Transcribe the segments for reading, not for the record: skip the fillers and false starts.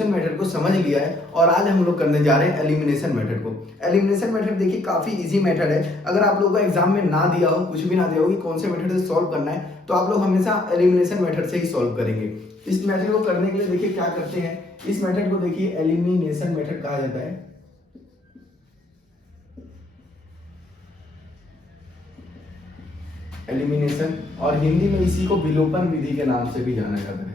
Substitution method को समझ लिया है और आज हम लोग करने जा रहे हैं एलिमिनेशन मेथड को। एलिमिनेशन मेथड देखिए काफी इजी मेथड है। अगर आप लोगों को एग्जाम में ना दिया हो, कुछ भी ना दिया हो कि कौन से मेथड से सॉल्व करना है, तो आप लोग हमेशा एलिमिनेशन मेथड से ही सॉल्व करेंगे। इस मेथड को करने के लिए देखिए क्या करते हैं, इस मेथड को देखिए एलिमिनेशन मेथड कहा जाता है। एलिमिनेशन, और हिंदी में इसी को विलोपन विधि के नाम से भी जाना जाता है।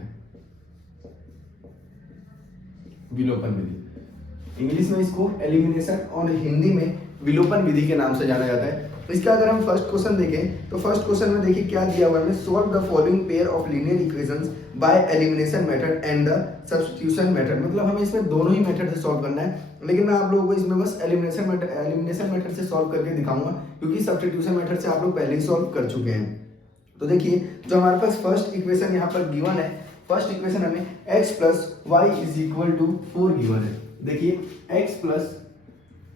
विलोपन विधि, इंग्लिश में इसको एलिमिनेशन और हिंदी में विलोपन विधि के नाम से जाना जाता है। इसका अगर हम फर्स्ट क्वेश्चन देखें तो फर्स्ट क्वेश्चन में देखिए क्या दिया हुआ है, solve the following pair of linear equations by elimination method and the substitution method. मतलब हमें इसमें दोनों ही मेथड से सॉल्व करना है, लेकिन मैं आप लोगों को इसमें बस एलिमिनेशन मेथड से सॉल्व करके दिखाऊंगा, क्योंकि सब्स्टिट्यूशन मेथड से आप लोग पहले ही सॉल्व कर चुके हैं। तो देखिए जो हमारे पास फर्स्ट इक्वेशन यहाँ पर गिवन है, फर्स्ट इक्वेशन हमें x plus Y is equal to 4 given है। देखिए x plus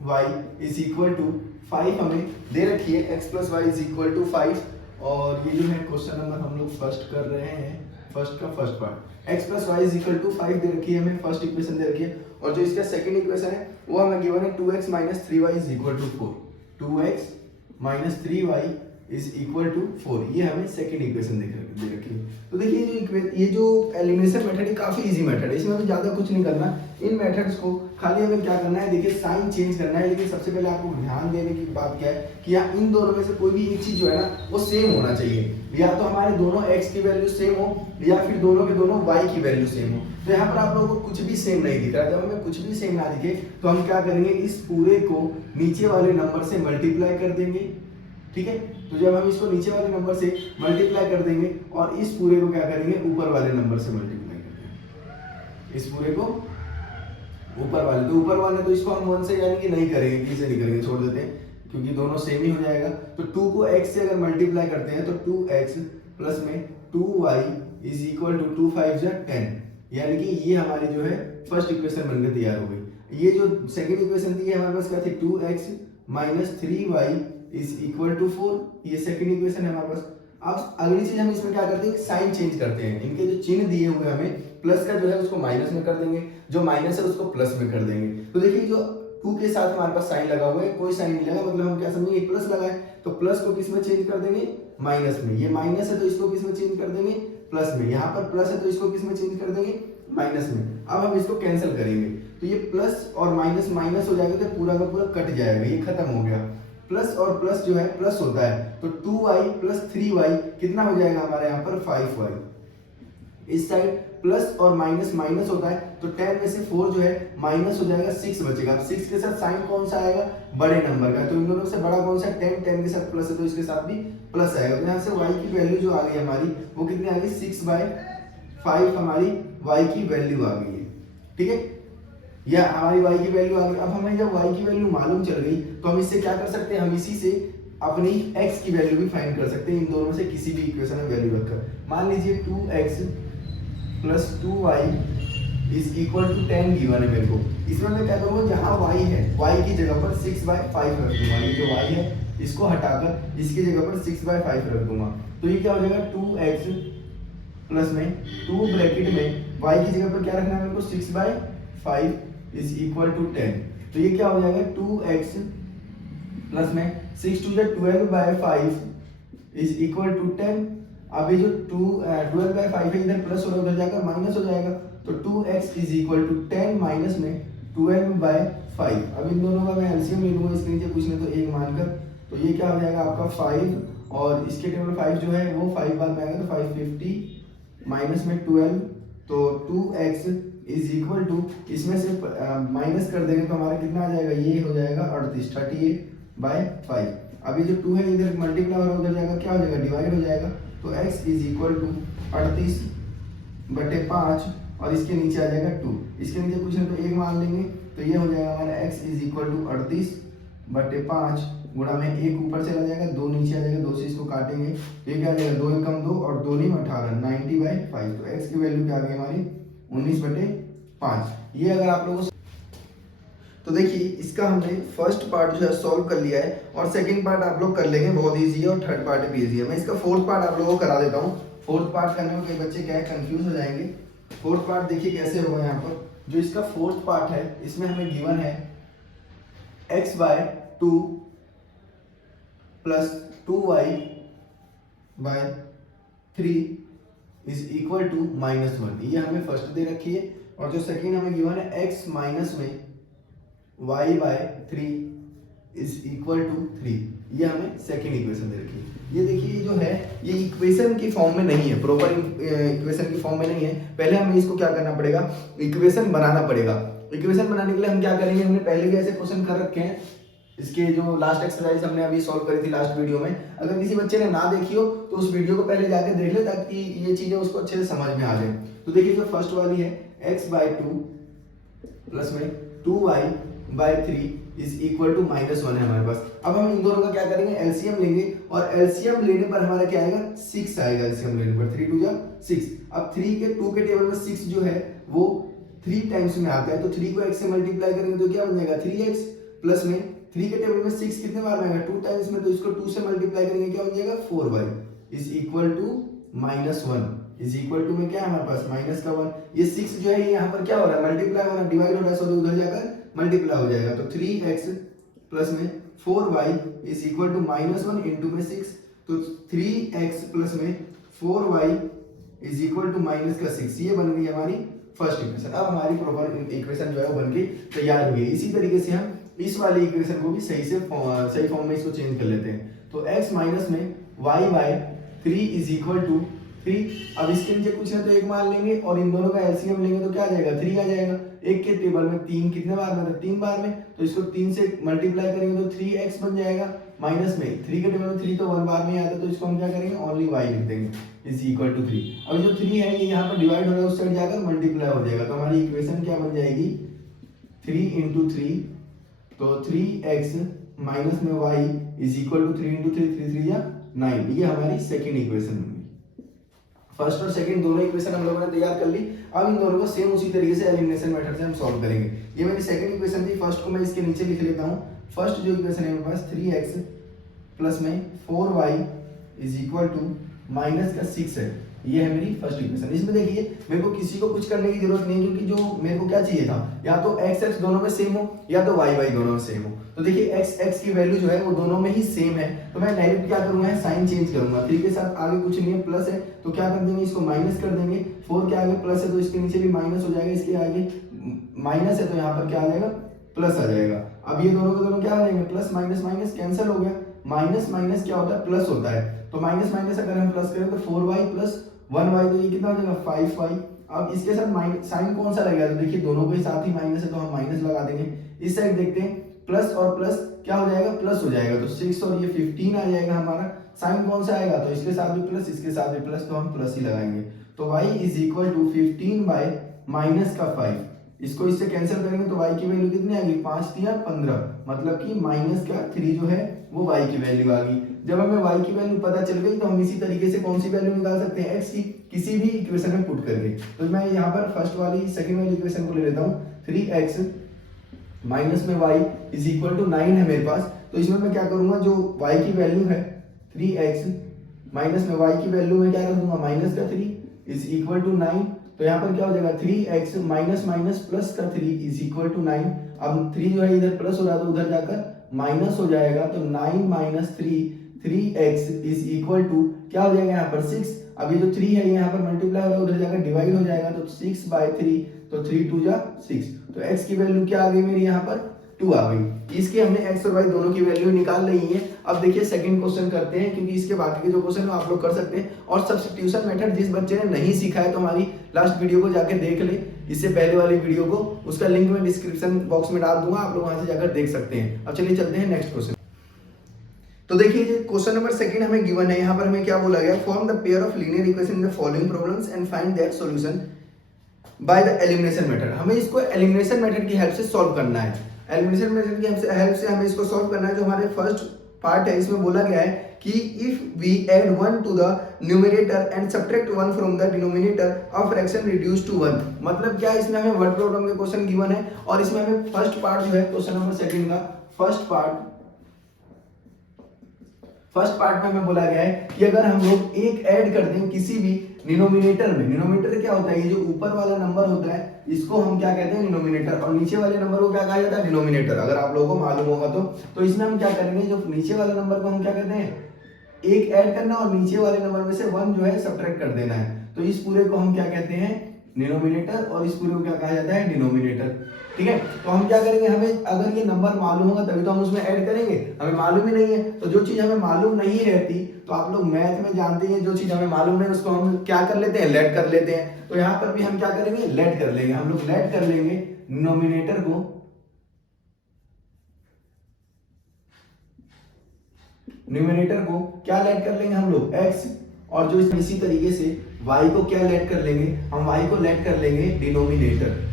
Y is equal to 5 हमें दे रखी है, x plus Y is equal to 5, और ये जो है क्वेश्चन नंबर हम लोग फर्स्ट कर रहे हैं, फर्स्ट का first part. x plus Y is equal to 5 दे रखी है हमें, फर्स्ट इक्वेशन दे रखी है, और जो इसका सेकंड इक्वेशन है वो हमें गिवन है 2x minus 3y is equal to 4। 2x minus 3y is equal to 4, ये हमें सेकंड इक्वेशन दे रखी है। तो देखिए ये जो एलिमिनेशन मेथड है काफी इजी मेथड है, इसमें हमें ज्यादा कुछ नहीं करना। इन मेथड्स को खाली हमें क्या करना है, देखिए साइन चेंज करना है। लेकिन सबसे पहले आपको ध्यान देने की बात क्या है कि यहाँ इन दोनों में से कोई भी एक चीज जो है ना वो सेम होना चाहिए, या तो हमारे दोनों x की वैल्यू सेम हो या फिर दोनों के दोनों y की वैल्यू सेम हो। तो यहाँ पर आप लोगों को कुछ भी सेम नहीं दिख रहा है। जब हमें कुछ भी सेम ना दिखे तो हम क्या करेंगे, इस पूरे को नीचे वाले नंबर से मल्टीप्लाई कर देंगे, ठीक है। तो जब हम इसको नीचे वाले नंबर से मल्टीप्लाई कर देंगे और इस पूरे को क्या करेंगे, ऊपर वाले नंबर से मल्टीप्लाई कर देंगे, इस पूरे को ऊपर वाले, तो ऊपर वाले तो इसको हम 1 से यानी कि नहीं करेंगे, किसी नहीं करेंगे, छोड़ देते हैं, क्योंकि दोनों सेम ही हो जाएगा। तो 2 को x से अगर मल्टीप्लाई करते हैं तो 2x प्लस में 2y इज इक्वल टू 2 5 जा 10, यानी कि ये हमारी जो है फर्स्ट इक्वेशन बनकर तैयार हो गई। ये जो सेकंड इक्वेशन थी हमारे पास क्या थी, 2x minus 3y is equal to 4, ये सेकंड इक्वेशन है हमारे पास। अब अगली चीज हम इसमें क्या करते हैं, साइन चेंज करते हैं। इनके जो चिन्ह दिए हुए हमें, प्लस का जो है उसको माइनस में कर देंगे, जो माइनस है उसको प्लस में कर देंगे। तो देखिए जो 2 के साथ हमारे पास साइन लगा हुआ है, कोई साइन नहीं लगा, मतलब हम क्या समझेंगे, प्लस लगा है तो प्लस को किस में चेंज कर देंगे, माइनस में। ये माइनस है तो इसको किस में चेंज कर देंगे, प्लस में। यहाँ पर प्लस है तो इसको किस में चेंज कर देंगे, माइनस में। अब हम इसको कैंसिल करेंगे तो ये प्लस और माइनस माइनस हो जाएगा, तो पूरा का पूरा कट जाएगा, ये खत्म हो गया। प्लस और प्लस जो है प्लस होता है, तो 2y प्लस 3y कितना हो जाएगा हमारे यहाँ पर 5y। इस साइड प्लस और माइनस माइनस होता है, तो 10 में से 4 जो है माइनस हो जाएगा, 6 बचेगा। अब 6 के साथ साइन कौन सा आएगा, बड़े नंबर का, तो इन दोनों से बड़ा कौन सा, 10, 10 के साथ प्लस है तो इसके साथ भी प्लस आएगा। तो यहाँ से y की वैल्यू जो आ गई हमारी वो कितनी आ गई, 6/5 हमारी y की वैल्यू आ गई है, ठीक है, या हमारी y की वैल्यू आ गई। अब हमें जब y की वैल्यू मालूम चल गई तो हम इससे क्या कर सकते हैं, हम इसी से अपनी x की वैल्यू भी फाइंड कर सकते हैं, इन दोनों से किसी भी इक्वेशन में वैल्यू रखकर। मान लीजिए 2x plus 2y is equal to 10 given है मेरे को। इसमें मैं क्या करूँगा, जहाँ y है y की जगह पर 6/5 रख दूंगा, ये जो y है इसको हटाकर इसकी जगह पर 6/5 रख दूंगा। तो ये क्या हो जाएगा, 2x प्लस में 2 ब्रैकेट में y की जगह पर क्या रखना है मेरे को, 6/5 इज इक्वल टू 10। तो ये क्या हो जाएगा, 2x प्लस में 6 2 12/5 इज इक्वल टू 10। अब ये जो 12/5 है इधर प्लस होगा, उधर जाकर माइनस हो जाएगा, तो 2x is equal to 10 minus में 12/5। अब इन दोनों का मैं एलसीएम ले लूंगा, इसके नीचे कुछ नहीं तो 1 मानकर, तो ये क्या हो जाएगा आपका 5, और इसके टेबल 5 जो है वो 5 बाद में आएगा, तो 550 माइनस में 12, तो 2x इज इक्वल टू, इसमें से माइनस कर देंगे तो हमारा कितना आ जाएगा, ये हो जाएगा 38/5। अब ये जो 2 है इधर मल्टीप्लाई और उधर जाएगा क्या हो जाएगा, डिवाइड हो जाएगा, तो x इज इक्वल टू 38/5, और इसके नीचे आ जाएगा 2, इसके नीचे कुछ नहीं तो 1 मान लेंगे, तो ये हो जाएगा हमारा x इज इक्वल टू 38/5 गुणा में 1 ऊपर चला जाएगा, 2 नीचे आ जाएगा, 2 से इसको काटेंगे तो ये क्या आ जाएगा, 2 एकम 2 और 2 नीम 18, 90/5। तो x की वैल्यू क्या आ गई हमारी 19/5। ये अगर आप लोगों, तो देखिए इसका हमने फर्स्ट पार्ट जो है सॉल्व कर लिया है, और सेकंड पार्ट आप लोग कर लेंगे, बहुत इजी है, और थर्ड पार्ट भी इजी है। मैं इसका फोर्थ पार्ट आप लोगों को करा देता हूँ। फोर्थ पार्ट करने में कई बच्चे क्या है, कंफ्यूज हो जाएंगे। फोर्थ पार्ट देखिए कैसे होगा, यहाँ पर जो इसका फोर्थ पार्ट है इसमें हमें गिवन है x by 2 plus 2y by 3 is equal to -1, ये हमें फर्स्ट दे रखी है। और जो सेकेंड हमें गिवन है x माइनस में y by 3 is equal to 3, ये हमें सेकेंड इक्वेशन दे रखी है। ये देखिए ये जो है ये इक्वेशन की फॉर्म में नहीं है, प्रॉपर इक्वेशन की फॉर्म में नहीं है। पहले हमें इसको क्या करना पड़ेगा, इक्वेशन बनाना पड़ेगा। इक्वेशन बनाने के लिए हम क्या करेंगे, हमने पहले भी ऐसे क्वेश्चन कर रखे हैं, इसके जो लास्ट एक्सरसाइज हमने अभी सॉल्व करी थी लास्ट वीडियो में। अगर किसी बच्चे ने ना देखी हो तो उस वीडियो को पहले जाके देख ले, ताकि ये चीजें उसको अच्छे से समझ में आ जाए। तो देखिए जो फर्स्ट वाली है x बाय 2 प्लस में 2y by 3 is equal to -1 है हमारे पास। अब हम इन दोनों का क्या करेंगे, एलसीएम लेंगे, और एलसीएम लेने पर हमारा क्या आएगा, 6 आएगा। एलसीएम लेने पर 3 2 जा 6। अब 3 के 2 के टेबल में 6 जो है वो 3 टाइम्स में आता है, तो 3 को x से मल्टीप्लाई करेंगे तो क्या बन जाएगा 3x, प्लस में 3 के टेबल में 6 कितने बार में आएगा 2 टाइम्स में, तो इसको 2 से मल्टीप्लाई करेंगे क्या बन जाएगा 4y is equal to -1 is equal to में क्या है हमारे पास -1। ये 6 जो है यहाँ पर क्या हो रहा है, मल्टीप्लाई हो रहा है, डिवाइड हो रहा है, सॉरी उधर जाकर मल्टीप्लाई हो जाएगा। तो 3x प्लस में 4y is equal to -1 into में 6, तो 3x प्लस में 4y इज इक्वल टू -6, ये बन गई हमारी फर्स्ट इक्वेशन। अब हमारी प्रॉपर इक्वेशन जो है वो बन के तैयार हुई है। इसी तरीके से हम इस वाली इक्वेशन को भी सही फॉर्म में इसको चेंज कर लेते हैं। तो x माइनस में y by 3 is equal to 3। अब इसके नीचे कुछ है तो 1 मान लेंगे, और इन दोनों का एलसीएम लेंगे तो क्या आ जाएगा 3 आ जाएगा। एक के टेबल में 3 कितने बार में, 3 बार में, तो इसको 3 से मल्टीप्लाई करेंगे तो 3x बन जाएगा। माइनस में 3 के टेबल में 3 तो 1 बार में ही आता है, तो इसको हम क्या करेंगे ओनली y लिख देंगे इज इक्वल टू 3। अब जो 3 है ये यहाँ पर डिवाइड हो रहा है, उस साइड जाकर मल्टीप्लाई हो जाएगा, तो हमारी इक्वेशन क्या बन जाएगी 3 इंटू 3, तो 3x माइनस में y is equal to 3 into 3, 3 3 या 9, ये हमारी सेकेंड इक्वेशन होगी। फर्स्ट और सेकंड दोनों इक्वेशन हम लोगों ने तैयार कर ली। अब इन दोनों को सेम उसी तरीके से एलिमिनेशन मेथड से हम सॉल्व करेंगे। ये मेरी सेकंड इक्वेशन थी, फर्स्ट को मैं इसके नीचे लिख लेता हूँ। फर्स्ट जो इक्वेशन है मेरे पास 3x प्लस में 4y इज इक्वल टू -6 है, ये है मेरी फर्स्ट इक्वेशन। इसमें देखिए मेरे को किसी को कुछ करने की जरूरत नहीं है, क्योंकि जो मेरे को क्या चाहिए था, या तो x दोनों में सेम हो या तो y दोनों में सेम हो। तो देखिए x की वैल्यू जो है वो दोनों में ही सेम है, तो मैं डायरेक्ट क्या करूंगा, साइन चेंज करूंगा। 3 के साथ आगे कुछ नहीं है, प्लस है, तो क्या कर देंगे इसको माइनस कर देंगे। 4 के आगे प्लस है तो इसके नीचे भी माइनस हो जाएगा, इसके आगे माइनस है तो यहाँ पर क्या आ जाएगा प्लस आ जाएगा। अब ये दोनों के दोनों क्या आ जाएंगे, प्लस माइनस माइनस कैंसिल हो गया। माइनस माइनस क्या होता है, प्लस होता है, तो माइनस माइनस अगर हम प्लस करें तो 4y प्लस 1y, तो ये कितना हो जाएगा 5y। अब इसके साथ साइन कौन सा लगेगा, तो देखिए दोनों के साथ ही माइनस है तो हम माइनस लगा देंगे। इस साइड देखते हैं, प्लस और प्लस क्या हो जाएगा, प्लस हो जाएगा, तो 6 और ये 15 आ जाएगा हमारा। साइन कौन सा आएगा, तो इसके साथ भी प्लस इसके साथ भी प्लस, तो हम प्लस ही लगाएंगे। तो y is equal to 15 by minus का 5, इसको इससे कैंसिल करेंगे तो y की वैल्यू कितनी आ गई 5 3 15, मतलब कि माइनस का 3 जो है वो y की वैल्यू आ गई। जब हमें y की वैल्यू पता चल गई तो हम इसी तरीके से कौन सी वैल्यू निकाल सकते हैं, x की, किसी भी इक्वेशन में पुट करके। तो मैं यहाँ पर फर्स्ट वाली सेकंड वाली इक्वेशन को ले लेता हूँ। 3x माइनस में y इज इक्वल टू 9 है मेरे पास, तो इसमें मैं क्या करूंगा, जो y की वैल्यू है 3x माइनस में y की वैल्यू में क्या रखूंगा माइनस का 3 इज इक्वल टू 9, तो यहाँ पर क्या हो जाएगा 3x माइनस माइनस प्लस का 3 इज इक्वल टू 9। अब 3 जो है इधर प्लस हो रहा है तो उधर जाकर माइनस हो जाएगा, तो 9 minus 3x is equal to क्या हो जाएगा यहाँ पर 6। अब ये जो 3 है यहाँ पर मल्टीप्लाई होगा, उधर जाकर डिवाइड हो जाएगा, तो 6 बाय 3, तो 3 2 जा 6, तो x की वैल्यू क्या आ गई मेरी यहाँ पर 2 आ गई। इसके हमने x और y दोनों की वैल्यू निकाल ली है। अब देखिए सेकंड क्वेश्चन करते हैं, क्योंकि इसके बाकी के जो क्वेश्चन है आप लोग कर सकते हैं। और सब्स्टिट्यूशन मेथड जिस बच्चे ने नहीं सीखा है तो हमारी लास्ट वीडियो को जाकर देख ले, इससे पहले वाली वीडियो को, उसका लिंक मैं डिस्क्रिप्शन बॉक्स में डाल दूंगा, आप लोग वहां से जाकर देख सकते हैं। अब चलिए चलते हैं नेक्स्ट क्वेश्चन। तो देखिए क्वेश्चन नंबर सेकंड हमें गिवन है, यहाँ पर हमें क्या बोला गया, form the pair of linear equation in the following problems and find that solution by the elimination method. हमें इसको एलिमिनेशन मेथड की हेल्प से सॉल्व करना है। एलिमिनेशन मेथड की हेल्प से हमें इसको सॉल्व करना है। जो हमारे फर्स्ट पार्ट है इसमें बोला गया है कि if we add 1 to the numerator and subtract 1 from the denominator of fraction reduce to 1। मतलब क्या, इसमें हमें वर्ड प्रॉब्लम के क्वेश्चन गिवन है, और इसमें हमें फर्स्ट पार्ट जो है क्वेश्चन नंबर सेकंड का फर्स्ट पार्ट फर्स्ट पार्ट में हमें बोला गया है कि अगर हम लोग एक ऐड कर दें किसी भी डिनोमिनेटर में, डिनोमिनेटर क्या होता है, ये जो ऊपर वाला नंबर होता है इसको हम क्या कहते हैं, डिनोमिनेटर, और नीचे वाले नंबर को क्या कहा जाता है, डिनोमिनेटर। अगर आप लोगों को मालूम होगा तो इसमें हम क्या करेंगे, जो नीचे वाला नंबर को हम क्या कहते हैं, एक ऐड करना और नीचे वाले नंबर में से वन जो है सब्ट्रैक्ट कर देना है। तो इस पूरे को हम क्या कहते हैं, डिनोमिनेटर, और इस पूरे को क्या कहा जाता है, डिनोमिनेटर। ठीक है, तो हम क्या करेंगे, हमें अगर ये नंबर मालूम होगा तभी तो हम उसमें ऐड करेंगे, हमें मालूम ही नहीं है। तो जो चीज हमें मालूम नहीं रहती, तो आप लोग मैथ में जानते हैं, जो चीज हमें मालूम नहीं उसको हम क्या कर लेते हैं, लेट कर लेते हैं। तो यहाँ पर भी हम क्या करेंगे, लेट कर लेंगे, हम लोग लेट कर लेंगे डिनोमिनेटर को, न्यूमरेटर को क्या लेट कर लेंगे हम लोग, x, और जो इसी तरीके से y को क्या लेट कर लेंगे, हम y को लेट कर लेंगे डिनोमिनेटर।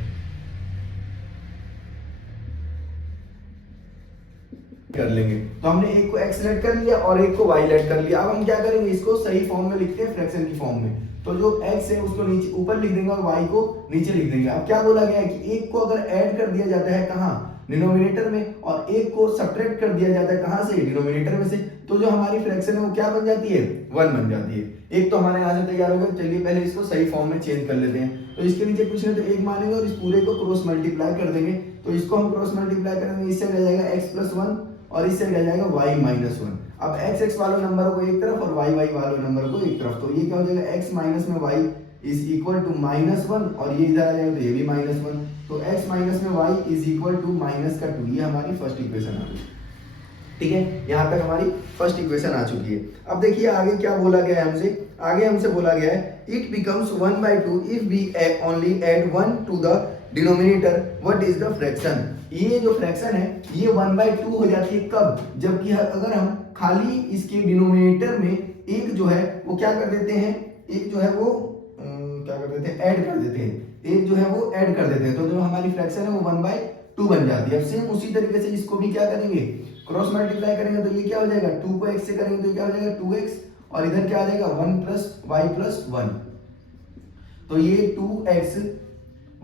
कर लेंगे, तो हमने एक को x लेट कर लिया और एक को y लेट कर लिया। अब हम क्या करेंगे, इसको सही फॉर्म में लिखते हैं, फ्रैक्शन की फॉर्म में। तो जो x है उसको नीचे ऊपर लिख देंगे और y को नीचे लिख देंगे। अब क्या बोला गया है कि एक को अगर ऐड कर दिया जाता है कहाँ, डिनोमिनेटर में, और एक को सब्ट्रैक्ट कर दिया जाता है कहां से, डिनोमिनेटर में से, तो जो हमारी फ्रैक्शन है वो क्या बन जाती है, वन बन जाती है। एक तो हमारे यहाँ से तैयार हो गया। चलिए पहले इसको सही फॉर्म में चेंज कर लेते हैं। तो इसके नीचे कुछ नहीं तो एक मानेंगे और इस पूरे को क्रॉस मल्टीप्लाई कर देंगे। तो इसको हम क्रॉस मल्टीप्लाई करेंगे, इससे रह जाएगा x प्लस वन और इससे रह जाएगा y माइनस वन। अब x x वाले नंबर को एक तरफ और y y वाले नंबर को एक तरफ, तो ये क्या हो जाएगा, x माइनस में y is equal to minus one, और ये इधर आ जाएगा तो ये भी माइनस वन। तो x माइनस में y is equal to minus का टू, ये हमारी फर्स्ट इक्वेशन आ गई। ठीक है, यहाँ तक हमारी फर्स्ट इक्वेशन आ चुकी है। अब देखिए आगे क्या बोला गया है हमसे, आगे हमसे बोला गया है it becomes 1/2 if we only add 1 to the denominator, what is the fraction. ये जो फ्रैक्शन है ये 1/2 हो जाती है कब, जबकि अगर हम खाली इसके डिनोमिनेटर में एक जो है वो क्या कर देते हैं, एक जो है वो क्या कर देते हैं, ऐड कर देते हैं, एक जो है वो ऐड कर देते हैं, तो जो हमारी फ्रैक्शन है वो 1/2 बन जाती है। अब सेम उसी तरीके से इसको भी क्या करेंगे, क्रॉस मल्टीप्लाई करेंगे, तो ये क्या हो जाएगा, 2 को x से करेंगे तो क्या हो जाएगा 2x, और इधर क्या आ जाएगा 1 प्लस वाई प्लस 1। तो ये 2x,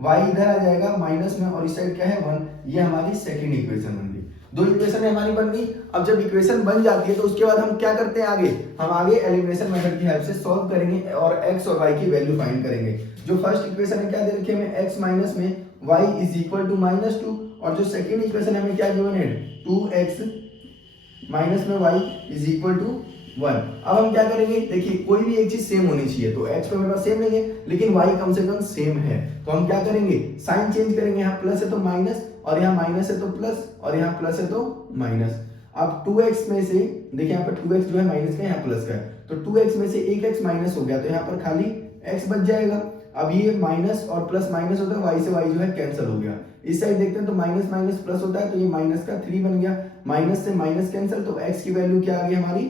y इधर आ जाएगा माइनस में और इस साइड क्या है 1। ये हमारी सेकंड इक्वेशन बन गई। दो इक्वेशन हमारी बन गई। अब जब इक्वेशन बन जाती है तो उसके बाद हम क्या करते हैं, आगे हम आगे एलिमिनेशन मेथड की हेल्प से सॉल्व करेंगे और x और y की वैल्यू फाइंड करेंगे। जो फर्स्ट इक्वेशन है क्या दे रखी है हमें, x माइनस में y इज इक्वल टू -2, और जो सेकंड इक्वेशन हमें क्या गिवन है, 2x माइनस में y इज इक्वल टू 1। अब हम क्या करेंगे, देखिए कोई भी एक चीज सेम होनी चाहिए, तो x तो मेरे पास सेम नहीं है लेकिन y कम से कम सेम है, तो हम क्या करेंगे, साइन चेंज करेंगे, यहाँ प्लस है तो माइनस, और यहाँ माइनस है तो प्लस, और यहाँ प्लस है तो माइनस। अब 2x में से देखिए यहाँ पर 2x जो है माइनस का, यहाँ प्लस का है, तो 2x में से एक x माइनस हो गया, तो यहाँ पर खाली x बच जाएगा। अब ये माइनस और प्लस माइनस होता है, y से y जो है कैंसिल हो गया। इस साइड देखते हैं तो माइनस माइनस प्लस होता है, तो ये माइनस का 3 बन गया, माइनस से माइनस कैंसिल, तो x की वैल्यू क्या आ गई हमारी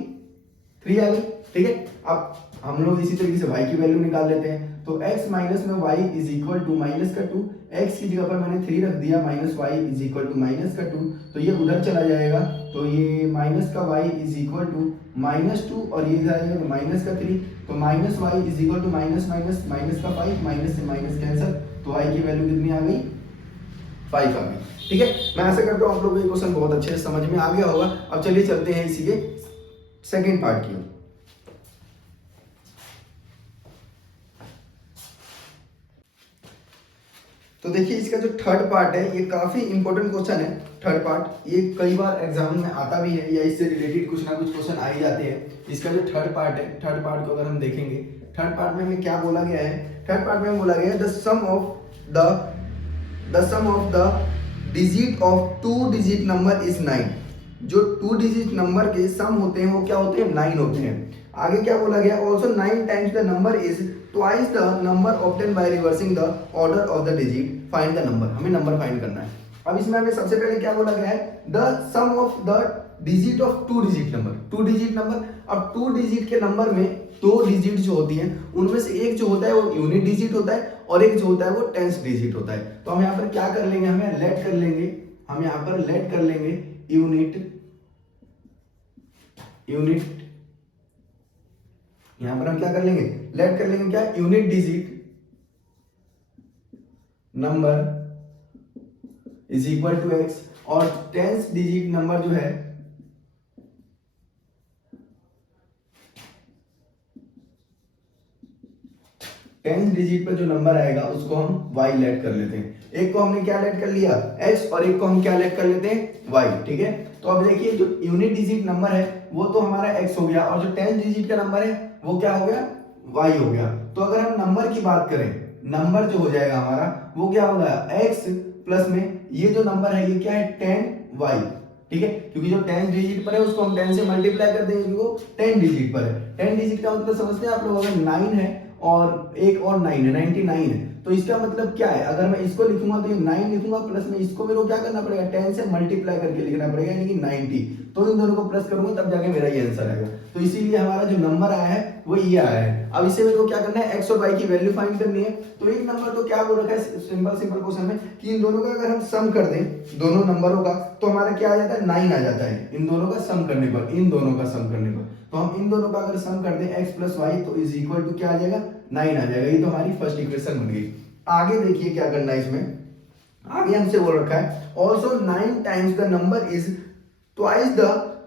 3 आ गई। ठीक है, अब हम लोग इसी तरीके से y की वैल्यू निकाल लेते हैं। तो x माइनस में y is equal to minus का 2, x की जगह पर मैंने 3 रख दिया, minus y is equal to minus का 2, तो ये उधर चला जाएगा, तो ये माइनस का y इज इक्वल टू -2, और ये इधर आ जाएगा माइनस का 3, तो minus y is equal to minus minus minus का 5, माइनस से माइनस कैंसिल, तो y की वैल्यू कितनी आ गई, 5 आ गई। ठीक है, मैं ऐसा करता हूँ आप लोगों को ये क्वेश्चन बहुत अच्छे से समझ में आ गया होगा। अब चलिए चलते हैं इसी के सेकेंड पार्ट की ओर। तो देखिए इसका जो थर्ड पार्ट है ये काफी इंपॉर्टेंट क्वेश्चन है। थर्ड पार्ट ये कई बार एग्जाम में आता भी है या इससे रिलेटेड कुछ ना कुछ क्वेश्चन आ ही जाते हैं। इसका जो थर्ड पार्ट है, थर्ड पार्ट को अगर हम देखेंगे, थर्ड पार्ट में हमें क्या बोला गया है, थर्ड पार्ट में बोला गया है the sum of the digit of 2 digit number is 9। जो 2 डिजिट नंबर के सम होते हैं वो क्या होते हैं, 9 होते हैं। आगे क्या बोला गया, also 9 times the number is twice the number obtain by reversing the order of the digit, find the number. हमें नंबर फाइंड करना है। अब इसमें हमें सबसे पहले क्या बोला गया है, the sum of the digit of 2 digit number, 2 digit number. अब 2 डिजिट के नंबर में 2 डिजिट जो होती हैं उनमें से एक जो होता है वो यूनिट डिजिट होता है और एक जो होता है वो टेंस डिजिट होता है। तो हम यहाँ पर क्या कर लेंगे, हमें लेट कर लेंगे, हम यहाँ पर लेट कर लेंगे यूनिट, यहां पर हम क्या कर लेंगे, लेट कर लेंगे क्या, unit digit number is equal to x, और टेंस डिजिट नंबर जो है 10 डिजिट पे जो नंबर आएगा उसको हम y लेट कर लेते हैं। एक को हमने क्या लेट कर लिया x, और एक को हम क्या लेट कर लेते हैं y, ठीक है। तो अब देखिए जो यूनिट डिजिट नंबर है वो तो हमारा x हो गया, और जो 10 डिजिट का नंबर है वो क्या हो गया, y हो गया। तो अगर हम नंबर की बात करें, नंबर जो हो जाएगा हमारा वो क्या होगा, x प्लस में ये जो नंबर है ये क्या है 10y, ठीक है, क्योंकि जो 10 डिजिट पर है उसको हम 10 से मल्टीप्लाई कर देंगे क्योंकि वो 10 डिजिट पर है। 10 डिजिट का मतलब समझते हैं आप लोग, अगर 9 है और एक और 9 है, 99 है, तो इसका मतलब क्या है, अगर मैं इसको लिखूंगा तो ये 9 लिखूंगा, प्लस में इसको मेरे को क्या करना पड़ेगा, 10 से मल्टीप्लाई करके लिखना पड़ेगा, यानी कि 90। तो इन दोनों को प्लस करूंगा तब जाके मेरा ये आंसर आएगा। तो इसीलिए हमारा जो नंबर आया है वो ये आया है। अब इसे मेरे को क्या करना है, x और y की वैल्यू फाइंड करनी है। तो एक नंबर तो क्या बोल रखा है सिंपल क्वेश्चन में कि इन दोनों का अगर हम सम कर दें, दोनों नंबरों का, तो हमारा क्या आ जाता है, 9 आ जाता है इन दोनों का सम करने पर, इन दोनों का सम करने पर। तो हम इन दोनों का अगर सम कर दें x प्लस वाई, तो इज इक्वल टू क्या आ जाएगा, 9 आ जाएगा। ये तो हमारी फर्स्ट इक्वेशन बन गई। आगे देखिए क्या करना है इसमें, आगे हमसे बोल रखा है also 9 times the number is twice the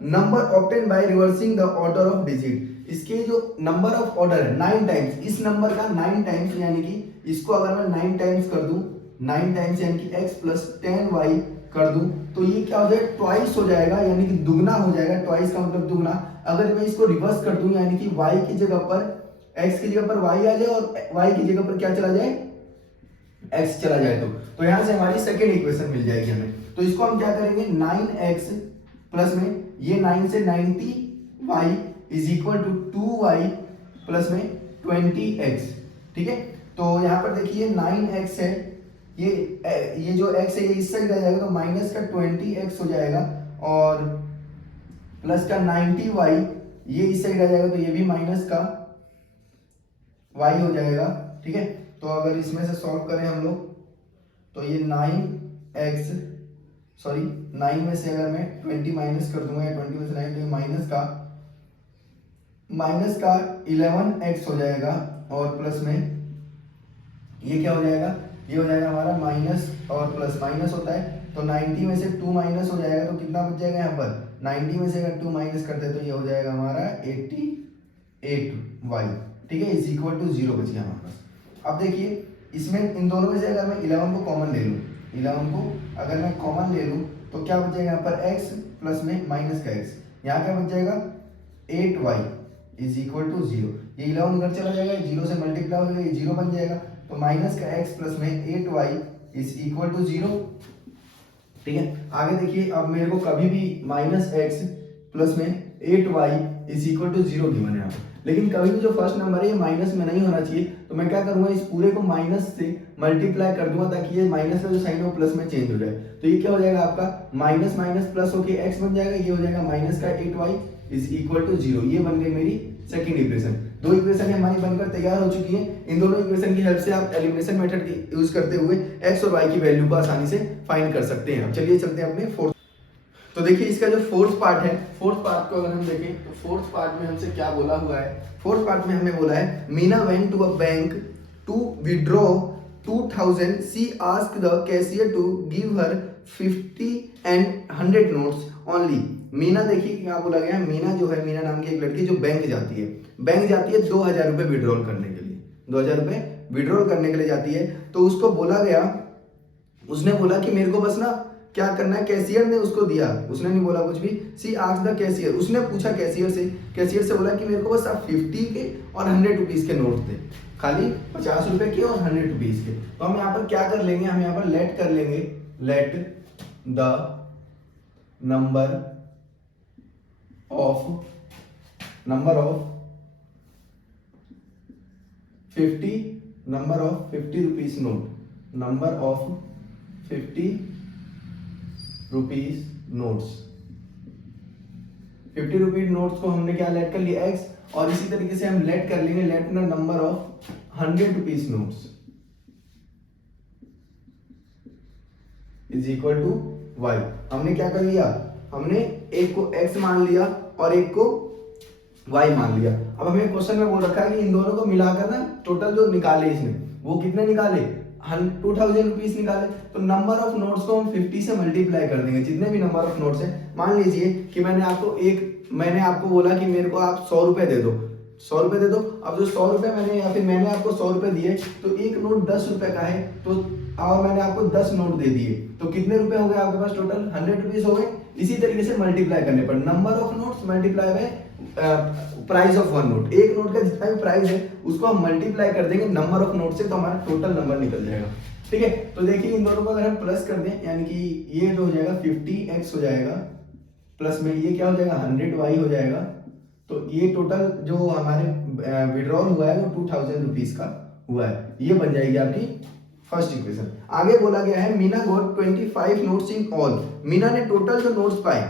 number obtain by reversing the order of digit. इसके जो नंबर ऑफ ऑर्डर है 9 टाइम्स, इस नंबर का 9 टाइम्स, यानी कि इसको अगर मैं 9 टाइम्स कर दूं, 9 टाइम्स यानी कि x प्लस 10y कर दूं, तो ये क्या हो जाएगा, ट्वाइस हो जाएगा, यानी कि दुगना हो जाएगा। ट्वाइस का मतलब दुगना। अगर मैं इसको रिवर्स कर दूं, यानी कि y की जगह पर x की जगह पर y आ जाए और y की जगह पर क्या चला जाए, x चला जाए, तो यहां से हमारी सेकेंड इक्वेशन मिल जाएगी हमें। तो इसको हम क्या करेंगे, 9x प्लस में ये 9 से 90y is equal to 2y plus में 20x, ठीक है। तो यहाँ पर देखिए 9x है, ये जो x है ये इस साइड आ जाएगा, तो माइनस का 20x हो जाएगा, और प्लस का 90y ये इस साइड आ जाएगा, तो ये भी माइनस का y हो जाएगा, ठीक है। तो अगर इसमें से सॉल्व करें हम लोग, तो ये 9x, सॉरी 9 में से अगर मैं 20 माइनस कर दूंगा, या 20 में से 9, तो ये माइनस का 11x हो जाएगा, और प्लस में ये क्या हो जाएगा, ये हो जाएगा हमारा माइनस और प्लस, माइनस होता है तो 90 में से 2 माइनस हो जाएगा, तो कितना बच जाएगा यहाँ पर, 90 में से अगर 2 माइनस करते हैं तो ये हो जाएगा हमारा 88y, ठीक है, इज इक्वल टू 0 बच गया हमारे पास। अब देखिए इसमें इन दोनों में से अगर मैं 11 को कॉमन ले लूँ, 11 को अगर मैं कॉमन ले लूँ तो क्या बच जाएगा यहाँ पर x प्लस में माइनस का x, यहाँ क्या बच जाएगा 8y इज इक्वल टू 0। ये 11 उधर चला जाएगा, 0 से मल्टीप्लाई हो जाएगा, ये 0 बन जाएगा, तो माइनस का x प्लस में 8y इज इक्वल टू 0, ठीक है। आगे देखिए, अब मेरे को कभी भी माइनस x प्लस में 8y is equal to 0 given है यहाँ पर, लेकिन कभी भी जो फर्स्ट नंबर है ये माइनस में नहीं होना चाहिए। तो मैं क्या करूंगा, इस पूरे को माइनस से मल्टीप्लाई कर दूंगा, ताकि ये माइनस का जो साइन है वो प्लस में चेंज हो जाए। तो ये क्या हो जाएगा आपका, माइनस माइनस प्लस होके x बन जाएगा, ये हो जाएगा माइनस का 8y इज इक्वल टू 0। ये बन गई मेरी सेकेंड इक्वेशन। दो इक्वेशन हमारी बनकर तैयार हो चुकी है। इन दोनों इक्वेशन की हेल्प से आप एलिमिनेशन मेथड की यूज करते हुए x और y की वैल्यू को आसानी से फाइंड कर सकते हैं। अब चलिए चलते हैं अपने फोर्थ। तो देखिए इसका जो फोर्थ पार्ट है, फोर्थ पार्ट को अगर हम देखें तो फोर्थ पार्ट में हमसे क्या बोला हुआ है, फोर्थ पार्ट में हमें बोला है Meena went to a bank to withdraw 2000, she asked the cashier to give her 50 and 100 notes only. Meena देखिए क्या बोला गया, मीना जो है, मीना नाम की एक लड़की जो बैंक जाती है 2000 रुपए विड्रॉल करने के लिए, 2000 रुपए विड्रॉल करने के लिए जाती है। तो उसको बोला गया, उसने बोला कि मेरे को बस ना क्या करना है, कैशियर ने उसको दिया, उसने नहीं बोला कुछ भी, सी आस्क्ड द कैशियर, उसने पूछा कैशियर से बोला कि मेरे को बस आप 50 के और 100 रुपीज के नोट दे, खाली 50 रुपए के और 100 रुपीज के। तो हम यहाँ पर क्या कर लेंगे, हम यहाँ पर लेट कर लेंगे, let the number of 50 rupees note, number of 50 rupees notes, 50 rupees notes को हमने क्या लेट कर लिया x, और इसी तरीके से हम लेट कर लेंगे, let the number of 100 rupees notes is equal to y। हमने क्या कर लिया, हमने एक को x मान लिया और एक को y मान लिया। अब हमें क्वेश्चन में बोल रखा है कि इन दोनों को मिलाकर ना टोटल जो निकाले इसने, वो कितने निकाले, 2000 रुपीज निकाले। तो नंबर ऑफ नोट्स को हम 50 से मल्टीप्लाई कर देंगे, जितने भी नंबर ऑफ नोट्स हैं। मान लीजिए कि मैंने आपको बोला कि मेरे को आप 100 रुपए दे दो, 100 रुपए दे दो। अब जो 100 रुपए मैंने या फिर मैंने आपको 100 रुपए दिए तो एक नोट 10 रुपए का है, तो और मैंने आपको 10 नोट दे दिए तो कितने रुपए हो गए आपके पास टोटल? 100 रुपीज हो गए। इसी तरीके से मल्टीप्लाई करने पर number of notes multiply by price of one note, एक नोट का जितना भी प्राइस है उसको हम मल्टीप्लाई कर देंगे नंबर ऑफ नोट से, तो हमारा टोटल नंबर निकल जाएगा। ठीक है, तो देखिए इन दोनों को अगर हम प्लस कर दें, यानी कि ये जो हो जाएगा 50x हो जाएगा, प्लस में ये क्या हो जाएगा 100y हो जाएगा, तो ये टोटल जो हमारे विड्रॉल हुआ है वो 2000 रुपीज का हुआ है। ये बन जाएगी आपकी फर्स्ट इक्वेशन। आगे बोला गया है Meena got 25 notes in all. Meena ने टोटल जो नोट्स पाए,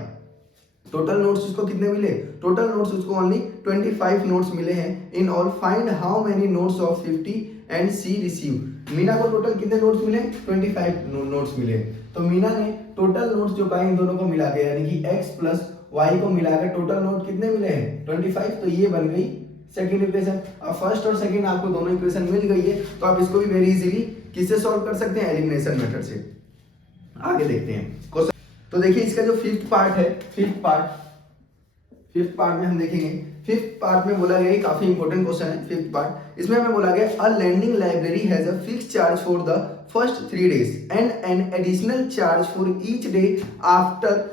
टोटल नोट्स उसको कितने मिले? टोटल नोट्स उसको ओनली 25 नोट्स मिले हैं in all. Find how many notes of 50 and she receive. Meena को टोटल कितने नोट्स मिले? 25 नोट्स मिले। तो मीना ने टोटल नोट्स जो पाए इन दोनों को मिला के, यानी कि x प्लस y को मिलाकर टोटल नोट कितने मिले हैं? 25। तो ये बन गई सेकंड इक्वेशन। अब फर्स्ट और सेकंड आपको दोनों इक्वेशन मिल गई है, तो आप इसको भी वेरी इजीली किससे सॉल्व कर सकते हैं? एलिमिनेशन मेथड से। आगे देखते हैं क्वेश्चन। तो देखिए इसका जो फिफ्थ पार्ट है, फिफ्थ पार्ट में हम देखेंगे। फिफ्थ पार्ट में बोला गया है, काफी इंपॉर्टेंट क्वेश्चन है फिफ्थ पार्ट। इसमें हमें बोला गया a lending library has a fixed charge for the first 3 days and an additional charge for each day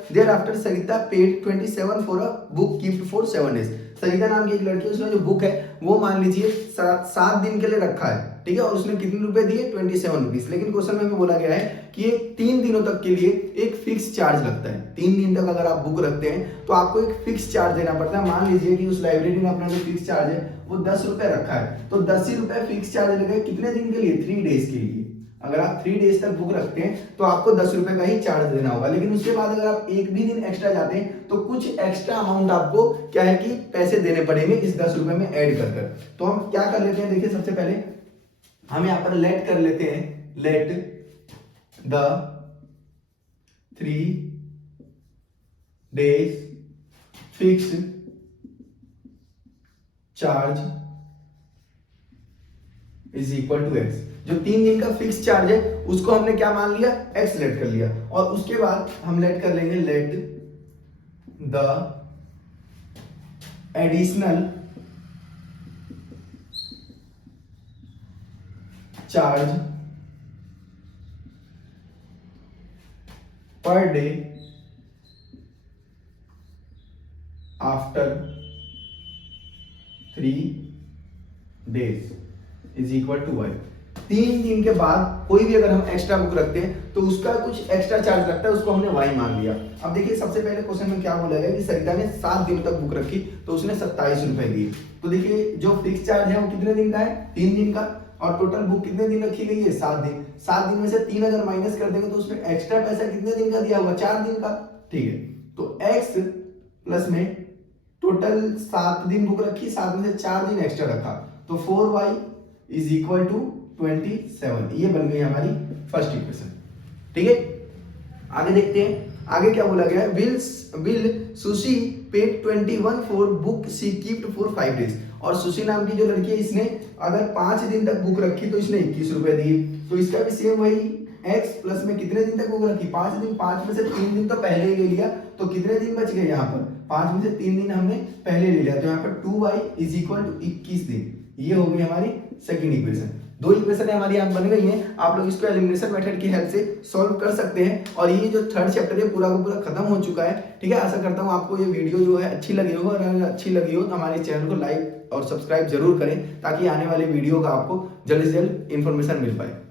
thereafter Sarita paid 27 for a book kept for 7 days। सरिता नाम की एक लड़की, उसने जो बुक है वो मान लीजिए 7 दिन के लिए रखा है, ठीक है, और उसने कितने रुपए दिए? 27 रुपीज। लेकिन क्वेश्चन में हमें बोला गया है कि ये 3 दिनों तक के लिए एक फिक्स चार्ज लगता है। 3 दिन तक अगर आप बुक रखते हैं तो आपको एक फिक्स चार्ज देना पड़ता है। मान लीजिए कि उस लाइब्रेरी में अपना जो फिक्स चार्ज है वो 10 रुपए रखा है, तो 10 ही रुपए फिक्स चार्ज लगे कितने दिन के लिए? 3 डेज के लिए। अगर आप 3 डेज तक बुक रखते हैं तो आपको 10 रुपए का ही चार्ज देना होगा। लेकिन उसके बाद अगर आप एक भी दिन एक्स्ट्रा जाते हैं तो कुछ एक्स्ट्रा अमाउंट आपको क्या है कि पैसे देने पड़ेंगे इस 10 रुपए में ऐड कर कर। तो हम क्या कर लेते हैं, देखिए सबसे पहले हम यहाँ पर लेट कर लेते हैं, let the 3 days fix charge is equal to x. जो 3 दिन का फिक्स चार्ज है उसको हमने क्या मान लिया? x लेट कर लिया। और उसके बाद हम लेट कर लेंगे let the additional charge per day after 3 days is equal to y। 3 दिन के बाद कोई भी अगर हम एक्स्ट्रा बुक रखते हैं तो उसका कुछ एक्स्ट्रा चार्ज लगता है, उसको हमने y मान लिया। अब देखिए सबसे पहले क्वेश्चन में क्या बोला गया कि सरिता ने 7 दिन तक बुक रखी तो उसने 27 रुपए दिए। तो देखिए जो फिक्स चार्ज है वो कितने दिन का है? 3 दिन का। और टोटल बुक कितने दिन रखी गई है? 7 दिन। 7 दिन में से 3 अगर माइनस कर देंगे तो उसमें एक्स्ट्रा पैसा कितने दिन का दिया होगा? 4 दिन का। ठीक है, तो x प्लस में टोटल 7 दिन बुक रखी, 7 में से 4 दिन एक्स्ट्रा रखा, तो 4y इज इक्वल टू 27। ये बन गई हमारी फर्स्ट इक्वेशन। ठीक है, आगे देखते हैं। आगे क्या बोला गया है? Will sushi paid 21 for book she keeped for 5 days। और सुशी नाम की जो लड़की है इसने अगर 5 दिन तक बुक रखी तो इसने 21 रुपए दिए। तो इसका भी सेम वही x प्लस में कितने दिन तक बुक रखी? 5 दिन। 5 में से 3 दिन तो पहले ही ले लिया, तो कितने दिन बच गए यहाँ पर? 5 में से 3 दिन हमने पहले ले लिया, तो यहाँ पर 2y इज इक्वल टू 21 दिन। ये हो गई हमारी सेकंड इक्वेशन। 2 इक्वेशन हमारी यहाँ बन गई हैं। आप लोग इसको एलिमिनेशन मेथड की हेल्प से सॉल्व कर सकते हैं। और ये जो थर्ड चैप्टर है पूरा का पूरा खत्म हो चुका है। ठीक है, आशा करता हूँ आपको ये वीडियो जो है अच्छी लगी हो, और अगर अच्छी लगी हो तो हमारे चैनल को लाइक और सब्सक्राइब जरूर करें ताकि आने वाले वीडियो का आपको जल्द से जल्द इन्फॉर्मेशन मिल पाए।